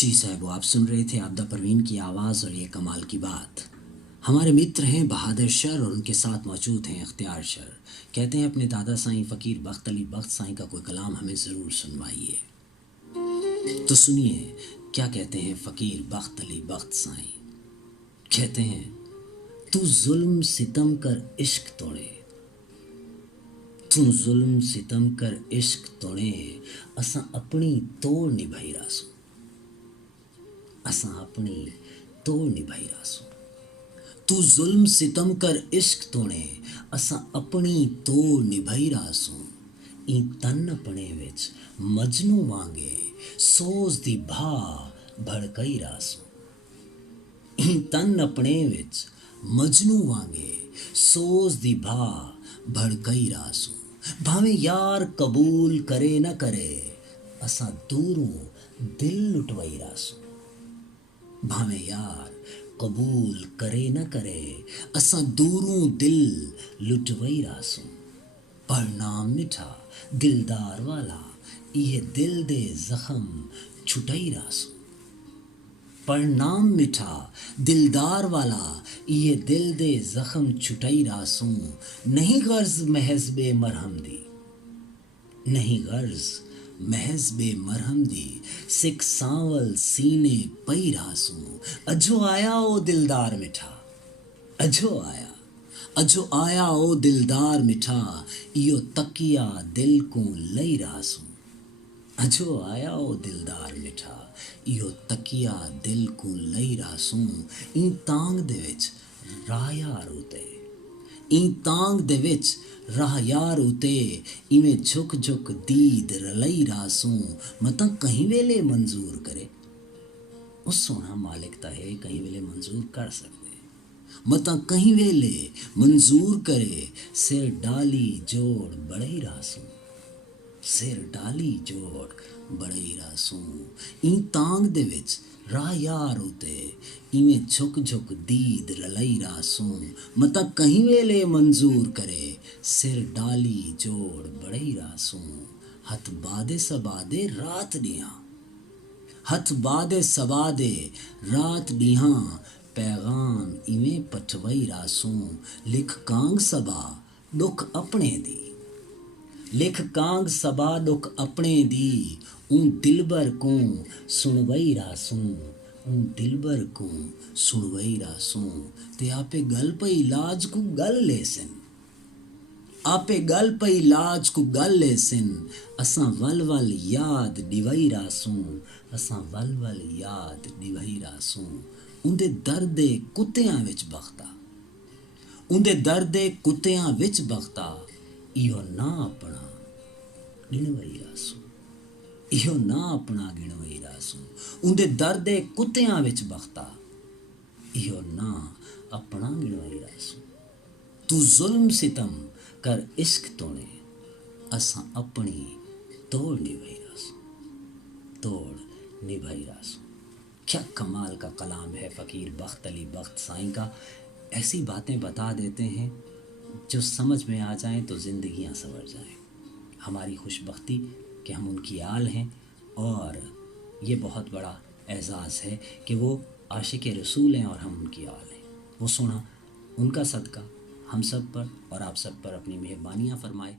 जी साहब, वो आप सुन रहे थे आपदा परवीन की आवाज़ और ये कमाल की बात। हमारे मित्र हैं बहादुर शर और उनके साथ मौजूद हैं इख्तियार शर। कहते हैं अपने दादा साईं फ़कीर बख्त अली बख्त साईं का कोई कलाम हमें ज़रूर सुनवाइए। तो सुनिए क्या कहते हैं फ़कीर बख्त अली बख्त साईं। कहते हैं, तू जुल्म सितम कर इश्क तोड़े, तू जुल्म सितम कर इश्क तोड़े, असां अपनी तोड़ निभाई रासू, असां अपनी तोड़ निभाई रासू। तू जुल्म सितम कर इश्क तोड़े, असां अपनी तोड़ निभाई रासू। ई तन अपने विच मजनू वांगे सोज दी भा भड़कई रासू। ई तन अपने विच मजनू वांगे सोज दी भा भड़कई रासू। भावें यार कबूल करे न करे, असां दूरों दिल लुटवई रासू। भावें यार कबूल करे न करे, असां दूरों दिल लुटवई रासू। पर नाम मिठा दिलदार वाला, ये दिल दे जख्म छुटई रासू। पर नाम मिठा दिलदार वाला, ये दिल दे जख्म छुटई रासू। नहीं गर्ज महज बे मरहम दी, नहीं गर्ज महज बे मरहम दी, सिख सांवल सीने पई रासू। अजो आया ओ दिलदार मिठा, अजो आया ओ दिलदार मिठा, इयो तकिया दिल को लई रासू। अजो आया ओ दिलदार मिठा, इयो तकिया दिल को लई रासू। ई तांग दे विच राह यार उते, ई तांग दे विच राह यार उते, इवें झुक झुक दीद रलई रासू। मतां कहीं वेले मंजूर करे, उस सोना मालिक ता है कहीं वेले मंजूर कर सकते। मतां कहीं वेले मंजूर करे, सिर डाली जोड़ बड़ई रासू, सिर डाली जोड़ बड़ई रासू। ई तांग दे विच राह यार उते, इवें झुक झुक दीद रलई रासू। मतां कहीं वेले मंजूर करे, सिर डाली जोड़ बड़ई रासू। हथ बादे सबादे रात दियां, हथ बादे सबादे रात दियां, पैगाम इवें पठवई रासू। लिख कांग सबा दुख अपने दी, लिख कांग सबा दुख अपने दी, ऊं दिलबर को सुनवई रासू, ऊं दिलबर को सुनवई रासू। ते आपे गल पई लाज को गल ले सिन, आपे गल पई लाज को गल ले सिन। असां वल वल याद दिवई रासू, असां वल वल याद दिवई रासू। उंदे दर्दे कुत्तियां विच बख्ता, उंदे दर्दे कुत्तियां विच बख्ता, इहो ना अपना गिणवई रासू, इहो ना अपना गिणवई रासू। उंदे दर्दे कुत्तियां विच बख्ता, इहो ना अपना गिणवई रासू। तू जुल्म सितम कर इश्क तोड़े, असां अपनी तोड़ निभाई रासू, तोड़ निभाई रासू। क्या कमाल का कलाम है फ़कीर बख्त अली बख्त साईं का। ऐसी बातें बता देते हैं जो समझ में आ जाएं तो ज़िंदगियां संवर जाएं। हमारी खुशबख्ती कि हम उनकी आल हैं और ये बहुत बड़ा एज़ाज़ है कि वो आशिक रसूल हैं और हम उनकी आल हैं। वो सुना उनका सदका हम सब पर और आप सब पर अपनी मेहरबानियाँ फरमाए।